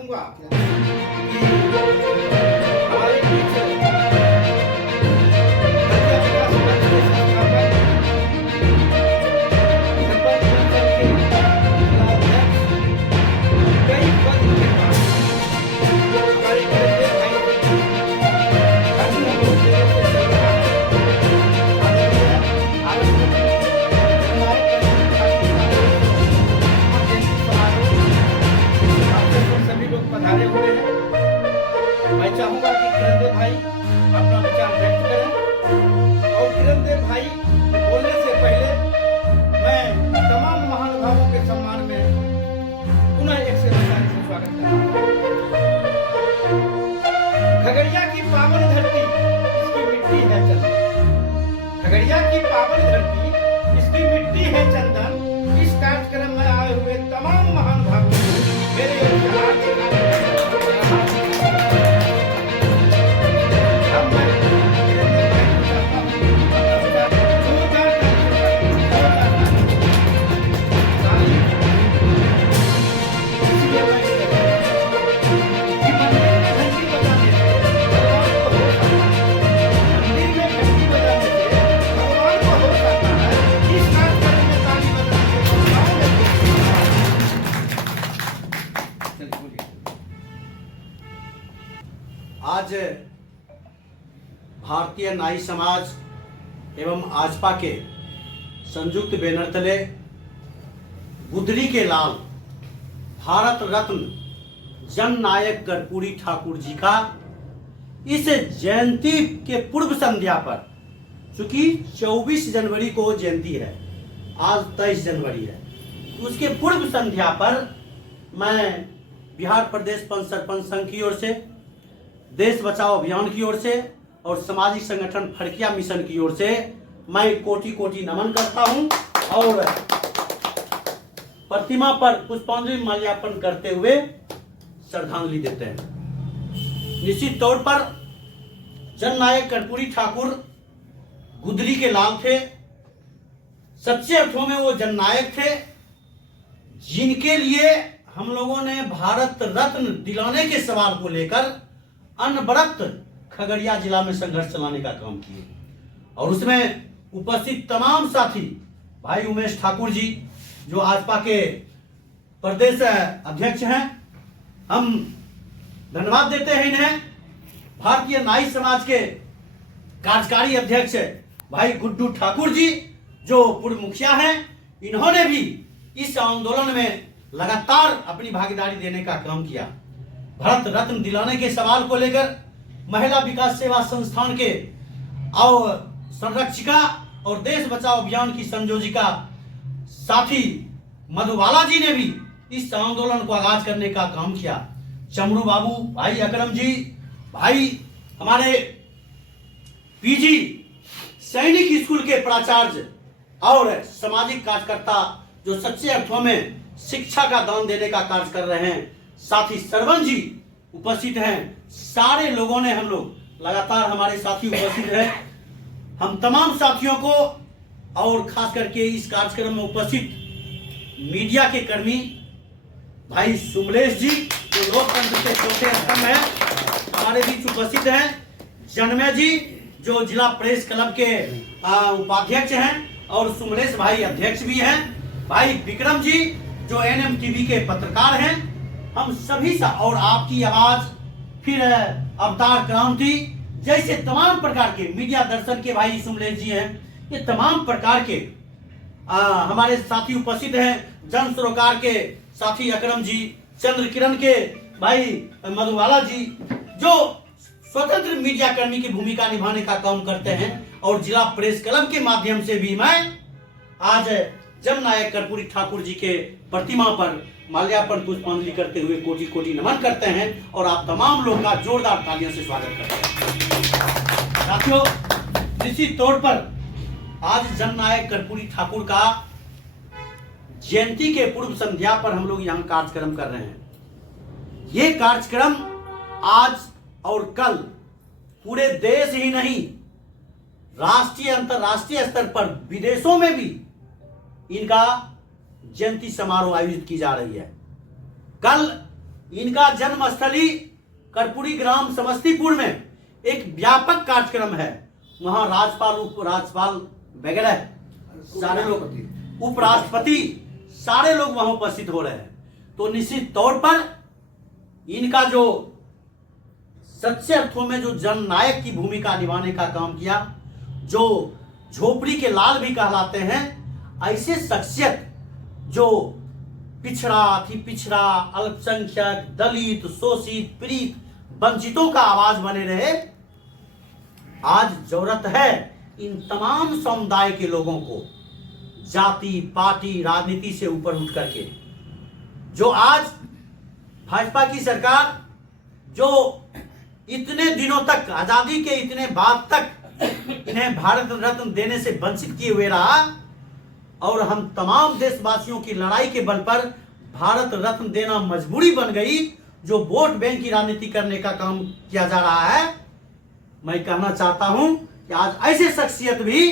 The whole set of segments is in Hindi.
चाहूंगा कि हमारे बीच पधारे हुए हैं। मैं चाहूंगा कि किरणदेव भाई अपना विचार व्यक्त करें और किरणदेव भाई बोलने से पहले मैं तमाम महानुभावों के सम्मान में पुनः एक से स्वागत करता हूं। खगड़िया की पावन धरती इसकी मिट्टी है चंदन। खगड़िया की पावन धरती इसकी मिट्टी है चंदन। इस कार्यक्रम में आए हुए तमाम महानुभावों मेरे आज भारतीय नाई समाज एवं आजपा के संयुक्त बैनर तले गुदरी के लाल भारत रत्न जन नायक कर्पूरी ठाकुर जी का इस जयंती के पूर्व संध्या पर, चूंकि 24 जनवरी को जयंती है, आज 23 जनवरी है, उसके पूर्व संध्या पर मैं बिहार प्रदेश पंच सरपंच संघ की ओर से, देश बचाओ अभियान की ओर से और सामाजिक संगठन फड़किया मिशन की ओर से मैं कोटि कोटि नमन करता हूं और प्रतिमा पर पुष्पांजलि माल्यार्पण करते हुए श्रद्धांजलि देते हैं। निश्चित तौर पर जननायक कर्पूरी ठाकुर गुदरी के लाल थे। सच्चे अर्थों में वो जननायक थे जिनके लिए हम लोगों ने भारत रत्न दिलाने के सवाल को लेकर अनवरत खगड़िया जिला में संघर्ष चलाने का काम किए और उसमें उपस्थित तमाम साथी भाई उमेश ठाकुर जी जो आजपा के प्रदेश अध्यक्ष हैं, हम धन्यवाद देते हैं इन्हें। भारतीय नाई समाज के कार्यकारी अध्यक्ष भाई गुड्डू ठाकुर जी जो पूर्व मुखिया हैं, इन्होंने भी इस आंदोलन में लगातार अपनी भागीदारी देने का काम किया। भारत रत्न दिलाने के सवाल को लेकर महिला विकास सेवा संस्थान के और संरक्षिका और देश बचाओ अभियान की संयोजिका साथी मधुबाला जी ने भी इस आंदोलन को आगाज करने का काम किया। चमरू बाबू, भाई अकरम जी, भाई हमारे पीजी सैनिक स्कूल के प्राचार्य और सामाजिक कार्यकर्ता जो सच्चे अर्थों में शिक्षा का दान देने का कार्य कर रहे हैं, साथी सरवन जी उपस्थित हैं। सारे लोगों ने, हम लोग लगातार हमारे साथी उपस्थित हैं। हम तमाम साथियों को और खास करके इस कार्यक्रम में उपस्थित मीडिया के कर्मी भाई सुमलेश जी जो लोकतंत्र के चौथे स्तंभ हैं, हमारे बीच उपस्थित हैं। जन्मे जी जो जिला प्रेस क्लब के उपाध्यक्ष हैं और सुमलेश भाई अध्यक्ष भी हैं। भाई विक्रम जी जो एनएमटीवी के पत्रकार हैं। हम सभी और आपकी आवाज, फिर अवतार क्रांति जैसे तमाम प्रकार के मीडिया दर्शन के भाई सुमलेश जी हैं, ये तमाम प्रकार के हमारे साथी उपस्थित हैं। जन सरोकार के साथी अकरम जी, चंद्र किरण के भाई मधुबाला जी जो स्वतंत्र मीडिया कर्मी की भूमिका निभाने का काम करते हैं और जिला प्रेस क्लब के माध्यम से भी मैं आज जननायक कर्पूरी ठाकुर जी के प्रतिमा पर माल्यार्पण पुष्पांजलि करते हुए कोटि कोटि नमन करते हैं और आप तमाम लोग का जोरदार तालियों से स्वागत करते हैं। साथियों, निश्चित तौर पर आज जननायक कर्पूरी ठाकुर का जयंती के पूर्व संध्या पर हम लोग यहाँ कार्यक्रम कर रहे हैं। ये कार्यक्रम आज और कल पूरे देश ही नहीं, राष्ट्रीय अंतरराष्ट्रीय स्तर पर विदेशों में भी इनका जयंती समारोह आयोजित की जा रही है। कल इनका जन्मस्थली कर्पूरी ग्राम समस्तीपुर में एक व्यापक कार्यक्रम है। वहां राज्यपाल, उपराज्यपाल वगैरह सारे लोग, उपराष्ट्रपति सारे लोग वहां उपस्थित हो रहे हैं। तो निश्चित तौर पर इनका जो सच्चे अर्थों में जो जननायक की भूमिका निभाने का काम किया, जो झोपड़ी के लाल भी कहलाते हैं, ऐसे शख्सियत जो पिछड़ा, अति पिछड़ा, अल्पसंख्यक, दलित, शोषित, पीड़ित, वंचितों का आवाज बने रहे। आज जरूरत है इन तमाम समुदाय के लोगों को जाति, पार्टी, राजनीति से ऊपर उठ करके, जो आज भाजपा की सरकार जो इतने दिनों तक, आजादी के इतने बाद तक इन्हें भारत रत्न देने से वंचित किए हुए रहा, और हम तमाम देशवासियों की लड़ाई के बल पर भारत रत्न देना मजबूरी बन गई, जो वोट बैंक की राजनीति करने का काम किया जा रहा है। मैं कहना चाहता हूं कि आज ऐसे शख्सियत भी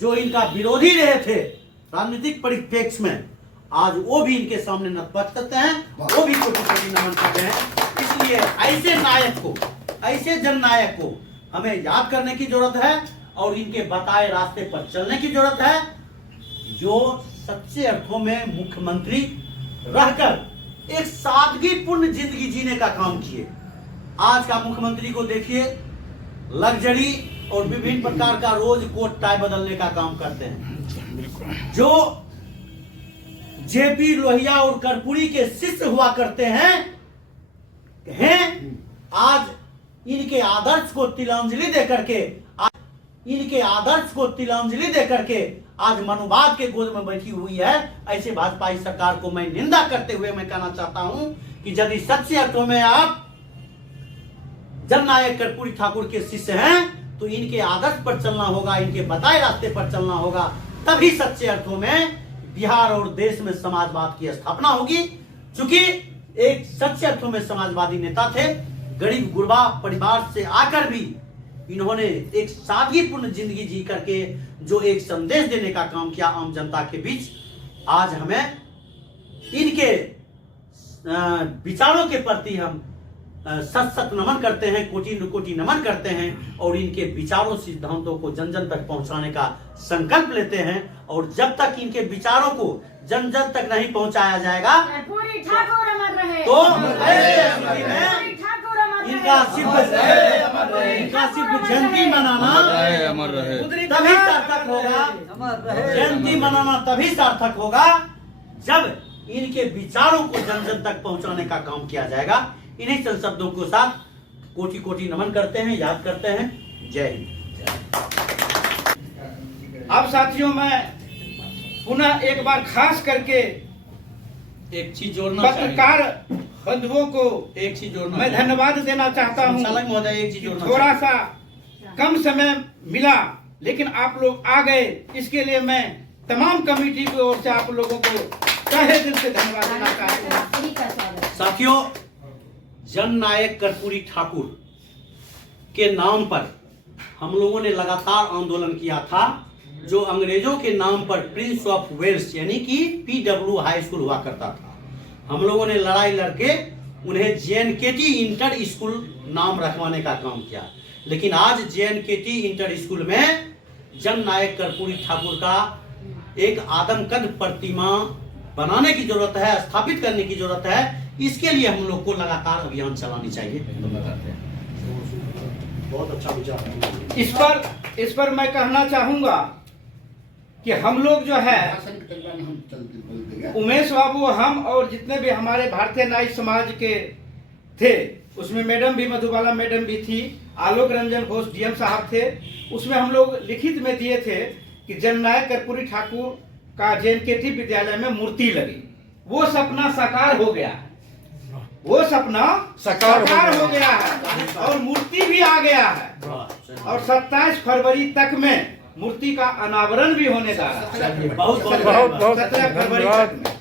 जो इनका विरोधी रहे थे राजनीतिक परिप्रेक्ष्य में, आज वो भी इनके सामने नतमस्तक करते हैं, वो भी कोटि कोटि नमन करते हैं। इसलिए ऐसे नायक को, ऐसे जननायक को हमें याद करने की जरूरत है और इनके बताए रास्ते पर चलने की जरूरत है, जो सच्चे अर्थों में मुख्यमंत्री रहकर एक सादगीपूर्ण जिंदगी जीने का काम किए। आज का मुख्यमंत्री को देखिए, लग्जरी और विभिन्न प्रकार का रोज कोट टाई बदलने का काम करते हैं। जो जेपी लोहिया और कर्पूरी के शिष्य हुआ करते हैं, आज इनके आदर्श को तिलांजलि देकर के, इनके आदर्श को तिलांजलि देकर के आज मनुवाद के गोद में बैठी हुई है। ऐसे भाजपा सरकार को मैं निंदा करते हुए मैं कहना चाहता हूं कि यदि सच्चे अर्थों में आप जननायक कर्पूरी ठाकुर के शिष्य हैं, तो इनके आदर्श पर चलना होगा, इनके बताए रास्ते पर चलना होगा, तभी सच्चे अर्थों में बिहार और देश में समाजवाद की स्थापना होगी। चूंकि एक सच्चे अर्थों में समाजवादी नेता थे, गरीब गुरबा परिवार से आकर भी इन्होंने एक सादगीपूर्ण जिंदगी जी करके जो एक संदेश देने का काम किया आम जनता के बीच, आज हमें इनके विचारों के प्रति हम सत सत नमन करते हैं, कोटि कोटि नमन करते हैं, और इनके विचारों सिद्धांतों को जन जन तक पहुंचाने का संकल्प लेते हैं। और जब तक इनके विचारों को जन जन तक नहीं पहुंचाया जाएगा, तो ऐसी में इनका सिर्फ जयंती मनाना तभी सार्थक होगा, जयंती मनाना तभी सार्थक होगा जब इनके विचारों को जन जन तक पहुंचाने का काम किया जाएगा। इन्हीं चंद शब्दों के साथ कोटि कोटि नमन करते हैं, याद करते हैं। जय हिंद। अब साथियों, मैं पुनः एक बार खास करके एक चीज जोड़ना, पत्रकार बंधुओं को एक चीज जोड़ना, मैं धन्यवाद देना चाहता हूँ। महोदय, एक चीज जोड़ना, थोड़ा सा कम समय मिला लेकिन आप लोग आ गए, इसके लिए मैं तमाम कमेटी की ओर से आप लोगों को तहे दिल से धन्यवाद देना चाहता हूँ। साथियों, जननायक कर्पूरी ठाकुर के नाम पर हम लोगों ने लगातार आंदोलन किया था, जो अंग्रेजों के नाम पर प्रिंस ऑफ वेल्स यानी कि पीडब्ल्यू हाई स्कूल हुआ करता था। हम लोगों ने लड़ाई लड़के उन्हें JNKT इंटर स्कूल नाम रखवाने का काम किया, लेकिन आज JNKT इंटर स्कूल में जननायक कर्पूरी ठाकुर का एक आदमकद प्रतिमा बनाने की जरूरत है, स्थापित करने की जरूरत है। इसके लिए हम लोग को लगातार अभियान चलानी चाहिए। बहुत अच्छा विचार है। इस पर मैं कहना चाहूंगा कि हम लोग जो है, उमेश बाबू, हम और जितने भी हमारे भारतीय नाई समाज के थे, उसमें मैडम भी, मधुबाला मैडम भी थी, आलोक रंजन घोष DM साहब थे। उसमें हम लोग लिखित में दिए थे कि जननायक कर्पूरी ठाकुर का JNKT विद्यालय में मूर्ति लगी। वो सपना साकार हो गया है, वो सपना साकार हो गया है और मूर्ति भी आ गया है, और 27 फरवरी तक में मूर्ति का अनावरण भी होने जा रहा है। 17 फरवरी तक में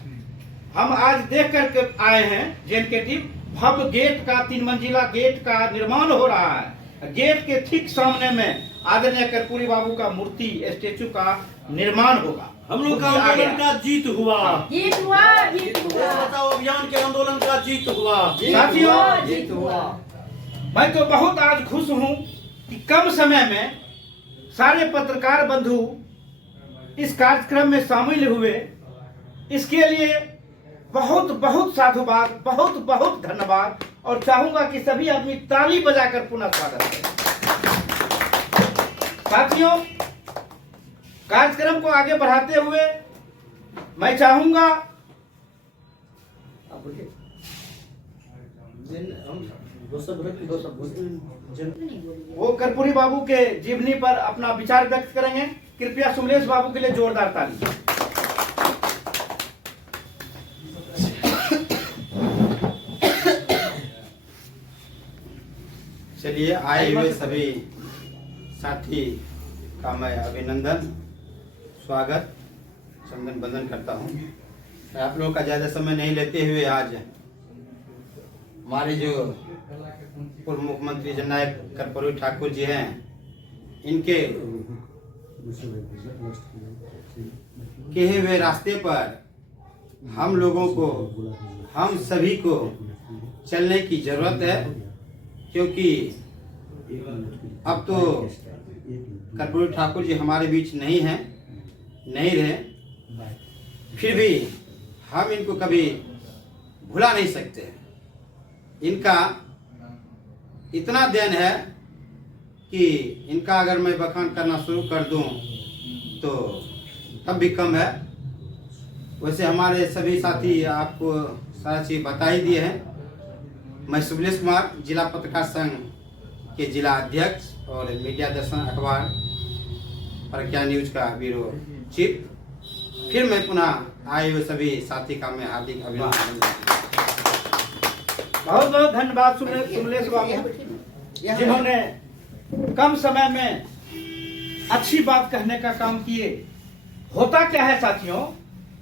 हम आज देख करके आए हैं। JNKT भव्य गेट का, 3 मंजिला गेट का निर्माण हो रहा है। गेट के ठीक सामने में आदरणीय कर्पूरी बाबू का मूर्ति, स्टेचू का निर्माण होगा। हम लोग का आ गया। आंदोलन का जीत हुआ। जीत हुआ, जीत देश हुआ, बचाओ अभियान के आंदोलन का जीत हुआ। साथियों, जीत हुआ। मैं तो बहुत आज खुश हूं कि कम समय में सारे पत्रकार बंधु इस कार्यक्रम में शामिल हुए। इसके लिए बहुत बहुत साधुवाद, बहुत बहुत धन्यवाद, और चाहूंगा कि सभी आदमी ताली बजाकर पुनः स्वागत करें। साथियों, कार्यक्रम को आगे बढ़ाते हुए मैं चाहूंगा वो कर्पूरी बाबू के जीवनी पर अपना विचार व्यक्त करेंगे। कृपया सुमलेश बाबू के लिए जोरदार ताली। चलिए, आए हुए सभी साथी का मैं अभिनंदन, स्वागत, चंदन बंदन करता हूँ। मैं आप लोगों का ज़्यादा समय नहीं लेते हुए आज हमारे जो पूर्व मुख्यमंत्री जननायक कर्पूरी ठाकुर जी हैं, इनके कहे हुए रास्ते पर हम लोगों को, हम सभी को चलने की जरूरत है, क्योंकि अब तो कर्पूरी ठाकुर जी हमारे बीच नहीं हैं, नहीं रहे, फिर भी हम इनको कभी भुला नहीं सकते। इनका इतना देन है कि इनका अगर मैं बखान करना शुरू कर दूं तो तब भी कम है। वैसे हमारे सभी साथी आपको सारा चीज़ बता ही दिए हैं। मैं सुमलेश कुमार, जिला पत्रकार संघ के जिला अध्यक्ष और मीडिया दर्शन अखबार प्रज्ञा न्यूज का ब्यूरो चीफ, फिर मैं पुनः आए हुए सभी साथी का मैं हार्दिक अभिनंदन करता हूं। बहुत बहुत धन्यवाद सुमलेश बाबू, जिन्होंने कम समय में अच्छी बात कहने का काम किए। होता क्या है साथियों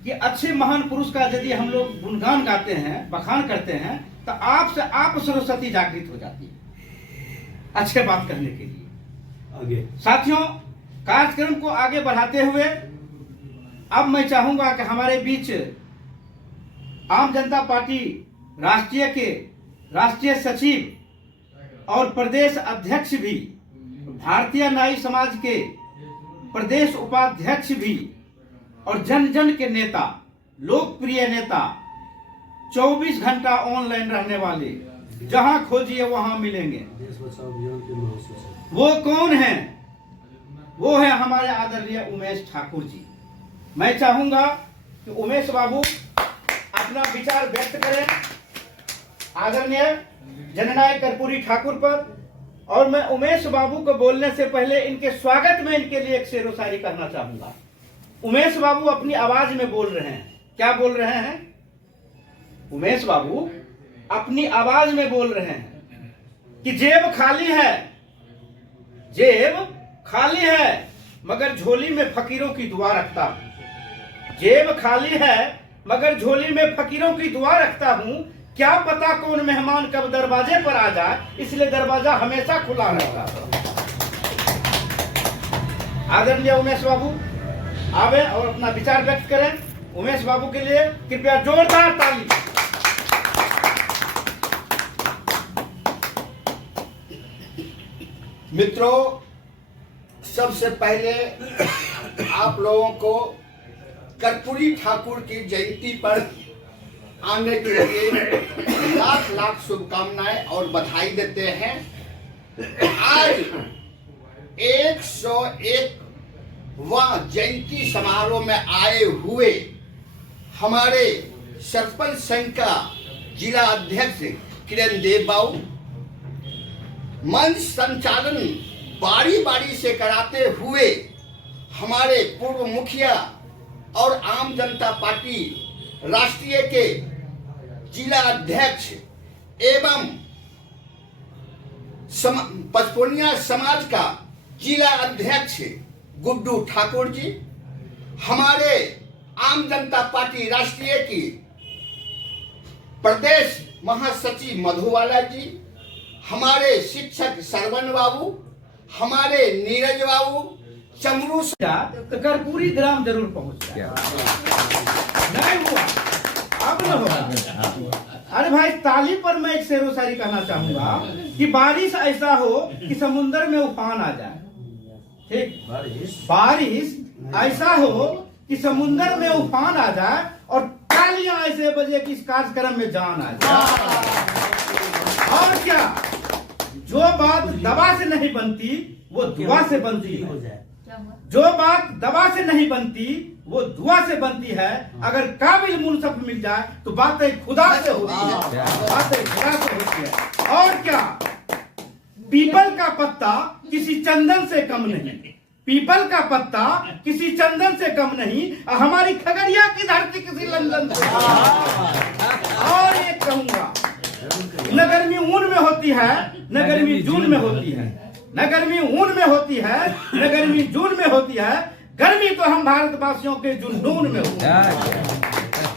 कि अच्छे महान पुरुष का यदि हम लोग गुणगान गाते हैं, बखान करते हैं, तो आपसे आप सरस्वती जागृत हो जाती है अच्छे बात कहने के लिए। आगे साथियों, कार्यक्रम को आगे बढ़ाते हुए अब मैं चाहूंगा कि हमारे बीच आम जनता पार्टी राष्ट्रीय के राष्ट्रीय सचिव और प्रदेश अध्यक्ष भी, भारतीय नाई समाज के प्रदेश उपाध्यक्ष भी, और जन जन के नेता, लोकप्रिय नेता, 24 घंटा ऑनलाइन रहने वाले, जहां खोजिए वहां मिलेंगे। देश बचाओ अभियान के महासचिव वो कौन है? वो है हमारे आदरणीय उमेश ठाकुर जी। मैं चाहूंगा कि उमेश बाबू अपना विचार व्यक्त करें आदरणीय जननायक कर्पूरी ठाकुर पर। और मैं उमेश बाबू को बोलने से पहले इनके स्वागत में इनके लिए एक शेरो शायरी करना चाहूंगा। उमेश बाबू अपनी आवाज में बोल रहे हैं। क्या बोल रहे हैं? उमेश बाबू अपनी आवाज में बोल रहे हैं कि जेब खाली है, जेब खाली है, मगर झोली में फकीरों की दुआ रखता हूं। जेब खाली है मगर झोली में फकीरों की दुआ रखता हूं। क्या पता कौन मेहमान कब दरवाजे पर आ जाए, इसलिए दरवाजा हमेशा खुला रहता है। आदरणीय उमेश बाबू आवे और अपना विचार व्यक्त करें। उमेश बाबू के लिए कृपया जोरदार ताली। मित्रों, सबसे पहले आप लोगों को कर्पूरी ठाकुर की जयंती पर आने के लिए लाख लाख शुभकामनाएं और बधाई देते हैं। आज 101वां जयंती समारोह में आए हुए हमारे सरपंच संघ का जिला अध्यक्ष किरण देव बाबू, मंच संचालन बारी बारी से कराते हुए हमारे पूर्व मुखिया और आम जनता पार्टी राष्ट्रीय के जिला अध्यक्ष एवं पचपौनिया समाज का जिला अध्यक्ष गुड्डू ठाकुर जी, हमारे आम जनता पार्टी राष्ट्रीय की प्रदेश महासचिव मधुबाला जी, हमारे शिक्षक सरवण बाबू, हमारे नीरज बाबू, चमरू से तो कर्पूरी ग्राम जरूर पहुंच जाए। नहीं हुआ, अब न होगा। अरे भाई, ताली पर मैं एक शेरो शायरी कहना चाहूंगा कि बारिश ऐसा हो कि समुद्र में उफान आ जाए। ठीक, बारिश ऐसा हो कि समुद्र में उफान आ जाए और तालियां ऐसे बजे कि इस कार्यक्रम में जान आ जाए। और क्या, जो बात दवा से नहीं बनती वो दुआ से बनती है। जो बात दवा से नहीं बनती वो दुआ से बनती है। अगर काबिल मुनसफ मिल जाए तो बातें खुदा से होती है, बातें खुदा से होती है। और क्या, पीपल का पत्ता किसी चंदन से कम नहीं, पीपल का पत्ता किसी चंदन से कम नहीं, हमारी खगड़िया की धरती किसी लंदन से। और एक कहूंगा, न गर्मी ऊन में होती है न गर्मी जून में होती है, न गर्मी ऊन में होती है न गर्मी जून में होती है, गर्मी तो हम भारतवासियों के जुनून में होती है।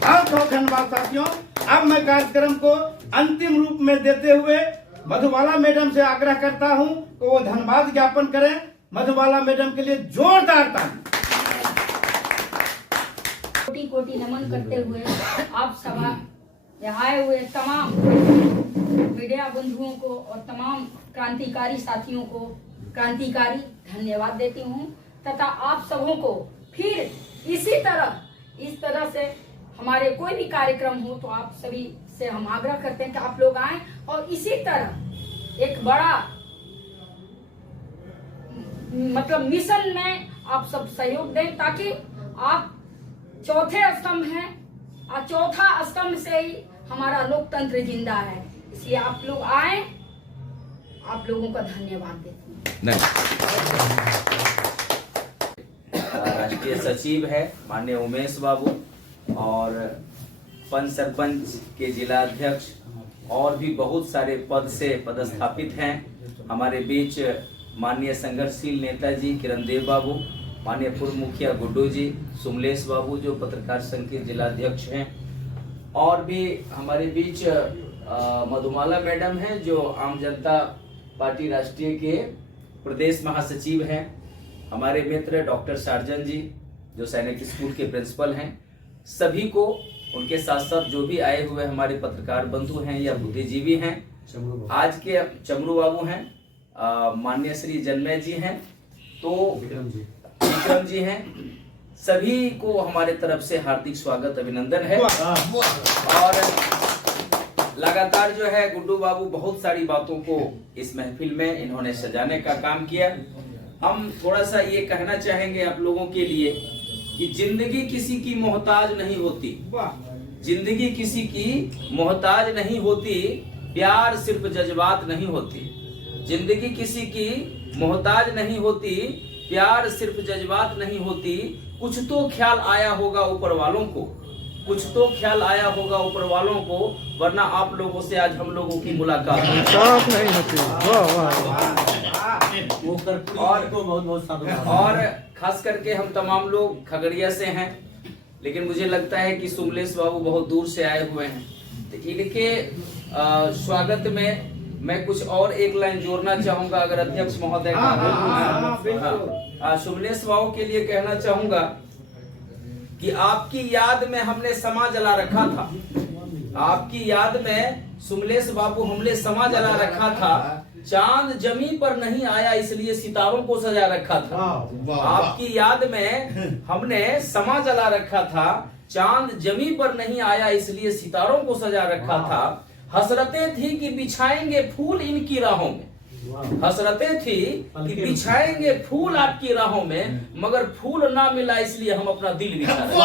बहुत धन्यवाद साथियों। अब मैं कार्यक्रम को अंतिम रूप में देते हुए मधुबाला मैडम से आग्रह करता हूं कि वो धन्यवाद ज्ञापन करें। मधुबाला मैडम के लिए जोरदार ताली। कोटि कोटि नमन करते हुए आप सभा यहाँ आए हुए तमाम मीडिया बंधुओं को और तमाम क्रांतिकारी साथियों को क्रांतिकारी धन्यवाद देती हूँ तथा आप सबों को फिर इस तरह से हमारे कोई भी कार्यक्रम हो तो आप सभी से हम आग्रह करते हैं कि आप लोग आएं और इसी तरह एक बड़ा मतलब मिशन में आप सब सहयोग दें ताकि आप चौथे स्तंभ हैं और चौथा स्तंभ से ही हमारा लोकतंत्र जिंदा है। इसलिए आप लोग आए, आप लोगों का धन्यवाद देती हूँ। राष्ट्रीय सचिव है माननीय उमेश बाबू और पंच सरपंच के जिला अध्यक्ष और भी बहुत सारे पद से पदस्थापित हैं हमारे बीच। माननीय संघर्षशील नेताजी किरणदेव बाबू, माननीय पूर्व मुखिया गुड्डू जी, सुमलेश बाबू जो पत्रकार संघ के जिला अध्यक्ष हैं, और भी हमारे बीच मधुबाला मैडम हैं जो आम जनता पार्टी राष्ट्रीय के प्रदेश महासचिव हैं, हमारे मित्र डॉक्टर सार्जन जी जो सैनिक स्कूल के प्रिंसिपल हैं। सभी को, उनके साथ साथ जो भी आए हुए हमारे पत्रकार बंधु हैं या बुद्धिजीवी हैं, आज के चमरू बाबू हैं, माननीय श्री जन्मय जी हैं, तो विक्रम जी हैं, सभी को हमारे तरफ से हार्दिक स्वागत अभिनंदन है। और लगातार जो है गुड्डू बाबू बहुत सारी बातों को इस महफिल में इन्होंने सजाने का काम किया। हम थोड़ा सा ये कहना चाहेंगे आप लोगों के लिए कि जिंदगी किसी की मोहताज नहीं होती, जिंदगी किसी की मोहताज नहीं होती, प्यार सिर्फ जज्बात नहीं होती। जिंदगी किसी की मोहताज नहीं होती, प्यार सिर्फ जज्बात नहीं होती। कुछ तो ख्याल आया होगा ऊपर वालों को, कुछ तो ख्याल आया होगा ऊपर वालों को, वरना आप लोगों से आज हम लोगों की मुलाकात नहीं होती। और खास करके हम तमाम लोग खगड़िया से हैं, लेकिन मुझे लगता है कि सुमलेश बाबू बहुत दूर से आए हुए हैं, तो इनके स्वागत में मैं कुछ और एक लाइन जोड़ना चाहूंगा अगर अध्यक्ष महोदय सुमलेश बाबू के लिए कहना चाहूंगा कि आपकी याद में हमने समा जला रखा था, आपकी याद में सुमलेश बाबू हमने समा जला रखा था। चांद जमी पर नहीं आया इसलिए सितारों को सजा रखा था। आपकी याद में हमने समा जला रखा था, चांद जमी पर नहीं आया इसलिए सितारों को सजा रखा था। हसरतें थी कि बिछाएंगे फूल इनकी राहों में, हसरतें थी कि बिछाएंगे फूल आपकी राहों में, मगर फूल ना मिला इसलिए हम अपना दिल बिछा रहे।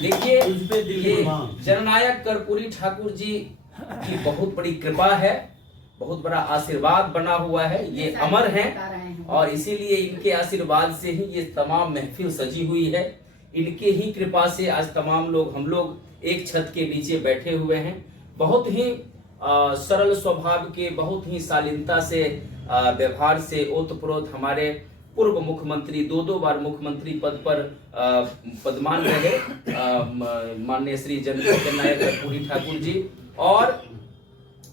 देखिए ये जननायक कर्पूरी ठाकुर जी की बहुत बड़ी कृपा है, बहुत बड़ा आशीर्वाद बना हुआ है, ये अमर हैं और इसीलिए इनके आशीर्वाद से ही ये तमाम महफिल सजी हुई है। इनके ही कृपा से आज तमाम लोग, हम लोग एक छत के नीचे बैठे हुए हैं। बहुत ही सरल स्वभाव के, बहुत ही शालीनता से व्यवहार से ओतप्रोत हमारे पूर्व मुख्यमंत्री, दो बार मुख्यमंत्री पद पर पदमान रहे माननीय श्री जननायक कर्पूरी ठाकुर जी, और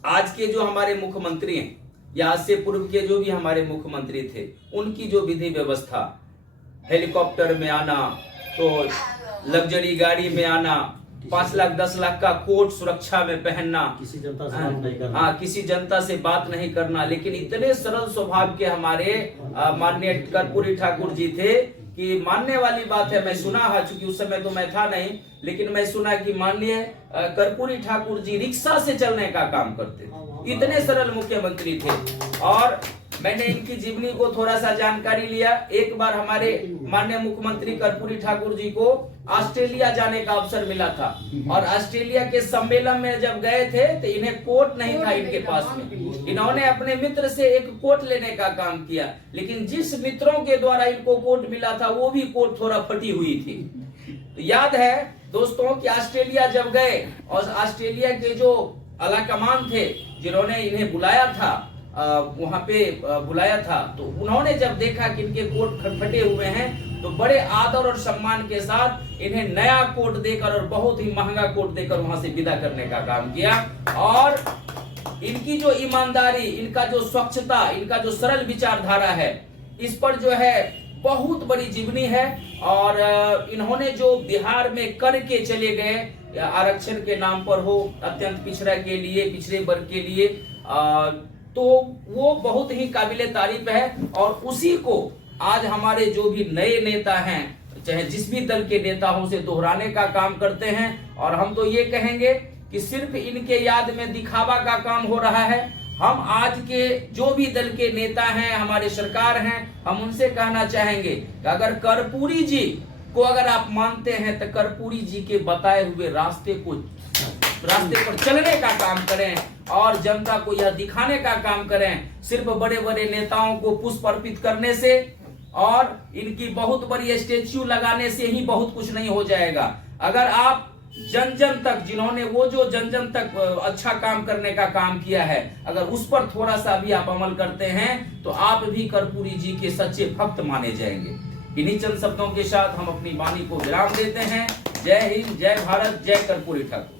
आज के जो हमारे मुख्यमंत्री हैं या आज से पूर्व के जो भी हमारे मुख्यमंत्री थे, उनकी जो विधि व्यवस्था, हेलीकॉप्टर में आना, तो लग्जरी गाड़ी में आना, 5 लाख 10 लाख का कोट सुरक्षा में पहनना, किसी जनता से बात नहीं करना। हाँ, किसी जनता से बात नहीं करना। लेकिन इतने सरल स्वभाव के हमारे माननीय कर्पूरी ठाकुर जी थे कि मानने वाली बात है। मैं सुना है, चूंकि उस समय तो मैं था नहीं, लेकिन मैं सुना कि माननीय कर्पूरी ठाकुर जी रिक्शा से चलने का काम करते थे। इतने सरल मुख्यमंत्री थे। और मैंने इनकी जीवनी को थोड़ा सा जानकारी लिया। एक बार हमारे माननीय मुख्यमंत्री कर्पूरी ठाकुर जी को ऑस्ट्रेलिया जाने का अवसर मिला था, और ऑस्ट्रेलिया के सम्मेलन में जब गए थे तो इन्हें कोट नहीं था इनके पास में। इन्होंने अपने मित्र से एक कोट लेने का काम किया, लेकिन जिस मित्रों के द्वारा इनको कोट मिला था वो भी कोट थोड़ा फटी हुई थी। तो याद है दोस्तों कि ऑस्ट्रेलिया जब गए, और ऑस्ट्रेलिया के जो आला कमान थे जिन्होंने इन्हें बुलाया था, वहां पे बुलाया था, तो उन्होंने जब देखा कि इनके कोट फटे हुए हैं तो बड़े आदर और सम्मान के साथ इन्हें नया कोट देकर और बहुत ही महंगा कोट देकर वहां से विदा करने का काम किया। और इनकी जो ईमानदारी, इनका जो स्वच्छता, इनका जो सरल विचारधारा है, इस पर जो है बहुत बड़ी जीवनी है। और इन्होंने जो बिहार में करके चले गए, आरक्षण के नाम पर हो, अत्यंत पिछड़ा के लिए, पिछड़े वर्ग के लिए, तो वो बहुत ही काबिले तारीफ है। और उसी को आज हमारे जो भी नए नेता हैं, चाहे जिस भी दल के नेता हों, से दोहराने का काम करते हैं। और हम तो ये कहेंगे कि सिर्फ इनके याद में दिखावा का काम हो रहा है। हम आज के जो भी दल के नेता हैं, हमारे सरकार हैं, हम उनसे कहना चाहेंगे कि अगर कर्पूरी जी को अगर आप मानते हैं तो कर्पूरी जी के बताए हुए रास्ते पर चलने का काम करें और जनता को यह दिखाने का काम करें। सिर्फ बड़े बड़े नेताओं को पुष्प अर्पित करने से और इनकी बहुत बड़ी स्टेच्यू लगाने से ही बहुत कुछ नहीं हो जाएगा। अगर आप जन जन तक, जिन्होंने वो जो जन जन तक अच्छा काम करने का काम किया है, अगर उस पर थोड़ा सा भी आप अमल करते हैं तो आप भी कर्पूरी जी के सच्चे भक्त माने जाएंगे। इन्हीं चंद शब्दों के साथ हम अपनी वाणी को विराम देते हैं। जय हिंद, जय भारत, जय कर्पूरी ठाकुर।